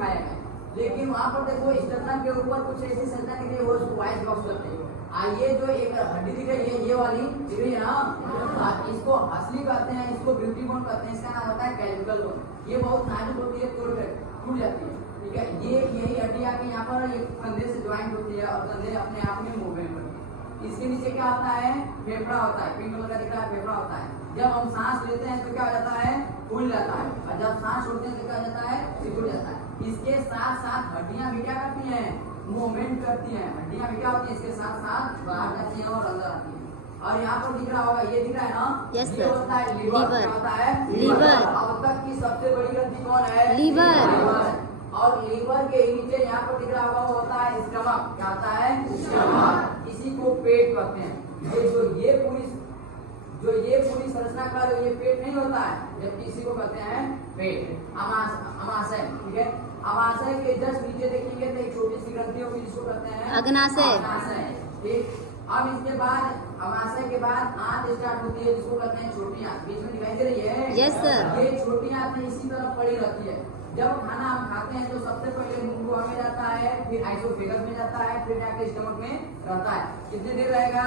दिखाया है, लेकिन वहाँ पर देखो स्टर्नम के ऊपर कुछ ऐसी संरचना दिख रही है, वो उसको वाइस बॉक्स करते हैं। ये जो एक हड्डी दिख रही है, ये वाली दिख रही है ना, इसको हंसली कहते हैं, इसको ब्यूटी बोन कहते हैं, इसका नाम होता है कैल्विकल बोन। ये बहुत नाजुक होती है, टूट जाती है, ठीक है। ये यही हड्डी आके यहाँ पर ये कंधे से ज्वाइंट होती है और कंधे अपने आप में मूवमेंट करती है। इसके नीचे क्या होता है, फेफड़ा होता है, पिंक कलर का दिख रहा है, फेफड़ा होता है। जब हम सांस लेते हैं तो क्या हो जाता है, फूल जाता है, और जब सांस छोड़ते हैं तो क्या हो जाता है, सिकुड़ जाता है। इसके साथ साथ हड्डियां भी क्या करती हैं, मूवमेंट करती हैं। हड्डियां भी क्या होती हैं, इसके साथ साथ बाहर जाती हैं और अंदर आती हैं। और यहाँ पर दिख रहा होगा, ये दिख रहा है ना, yes, ये होता है लीवर। क्या होता है, लीवर। अब तक की सबसे बड़ी ग्रंथि कौन है, लीवर। और लीवर के नीचे यहाँ पर दिख रहा होगा वो होता है स्टमक। क्या होता है, स्टमक। इसी को पेट कहते हैं। ये पूरी संरचना का ये पेट नहीं होता है, जबकि इसी को कहते हैं पेट। अमाशय, ठीक है। अमाशय के जस्ट नीचे देखेंगे तो एक छोटी सी ग्रंथि होगी जिसको कहते हैं अग्नाशय, ठीक। अब इसके बाद अमाशय के बाद आंत स्टार्ट होती है, जिसको कहते हैं छोटी आंत। बीच में दिखाई दे रही है, यस सर। ये छोटी आंत में इसी तरह पड़ी रहती है। जब खाना हम खाते हैं तो सबसे पहले मुंह में जाता है, फिर आइसोफेगस में जाता है, फिर जाके स्टमक में रहता है। कितनी देर रहेगा,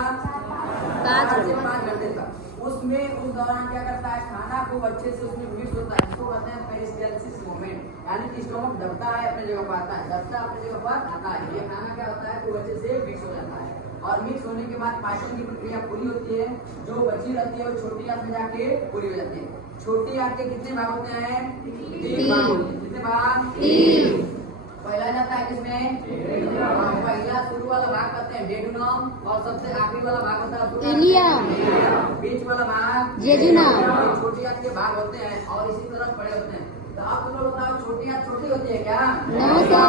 4 से 5 घंटे तक। उसमें उस दौरान क्या करता है, खाना को अच्छे से उसमें मिक्स होता है, जिसको कहते हैं पेरिस्टाल्सिस मूवमेंट, यानी कि स्टमक दबता है, अपने जगह पर आता है, दबता अपने जगह पर आता है। ये खाना क्या होता है, तो अच्छे से मिक्स हो जाता है, और मिक्स होने के बाद पाचन की प्रक्रिया पूरी होती है। जो बची रहती है वो छोटी आंत में जाके पूरी हो जाती है। छोटी आंत के कितने भाग होते हैं, 3 भाग होते हैं। कितने भाग, 3। पहला जाता है किसमें, पहला शुरू वाला भाग कहते हैं डेडुनम, और सबसे आखिरी वाला भाग होता है इलियम, बीच वाला भाग जेजुनम। छोटी आंत के भाग होते हैं और इसी तरह बड़े होते हैं। तो आप तुम लोग बताओ, छोटी आंत छोटी होती है क्या, नो सर।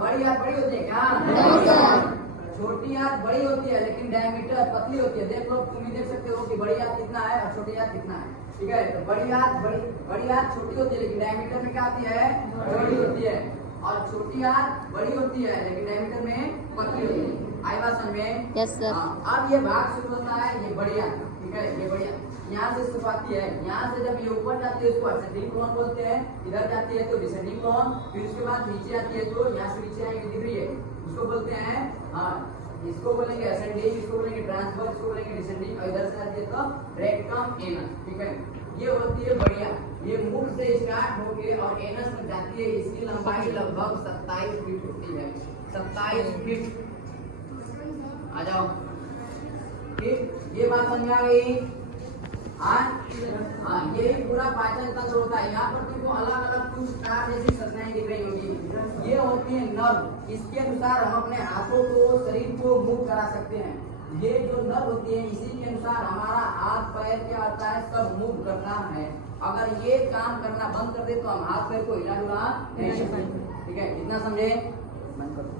बड़ी आंत बड़ी होती है क्या, नो सर। छोटी आंत बड़ी होती है लेकिन डायमीटर पतली होती है। देख लो, तुम ही देख सकते हो कि बड़ी आंत कितना है और छोटी आंत कितना है, ठीक है। तो बड़ी आंत छोटी होती है लेकिन डायमीटर में क्या आती है, बड़ी होती है, और छोटी आंत बड़ी होती है लेकिन डायमीटर में पतली होती है। आई बात समझ में, यस सर। अब ये भाग शुरू होता है, ये बड़ी आंत, ठीक है। ये बड़ी आंत यहाँ से शुरू आती है, यहाँ से जब ये ऊपर जाती है उसको असेंडिंग कोलन बोलते हैं, इधर जाती है तो डिसेंडिंग कोलन, फिर उसके बाद नीचे आती है तो यहाँ से नीचे आएगी, दिख रही है, उसको बोलते हैं, इसको बोलेंगे असेंडिंग, इसको बोलेंगे ट्रांसवर्स, इसको बोलेंगे डिसेंडिंग, और इधर से आती है तो रेक्टम एनस, ठीक है। ये होती है बढ़िया, ये मुख से स्टार्ट होके और एनस में जाती है। इसकी लंबाई लगभग 27 फीट होती है, 27 फीट। आ जाओ, ठीक, ये बात समझ आ गई। यही पूरा पाचन तंत्र होता है। यहाँ पर तुमको अलग अलग कुछ तार जैसी संरचनाएं दिख रही होंगी, ये होती है नर्व। इसके अनुसार हम अपने हाथों को, शरीर को मूव करा सकते हैं। ये जो नर्व होती है, इसी के अनुसार हमारा हाथ पैर क्या होता है, सब मूव करना है। अगर ये काम करना बंद कर दे तो हम हाथ पैर को हिला डुला नहीं सकते, ठीक है। इतना समझे, बंद करो।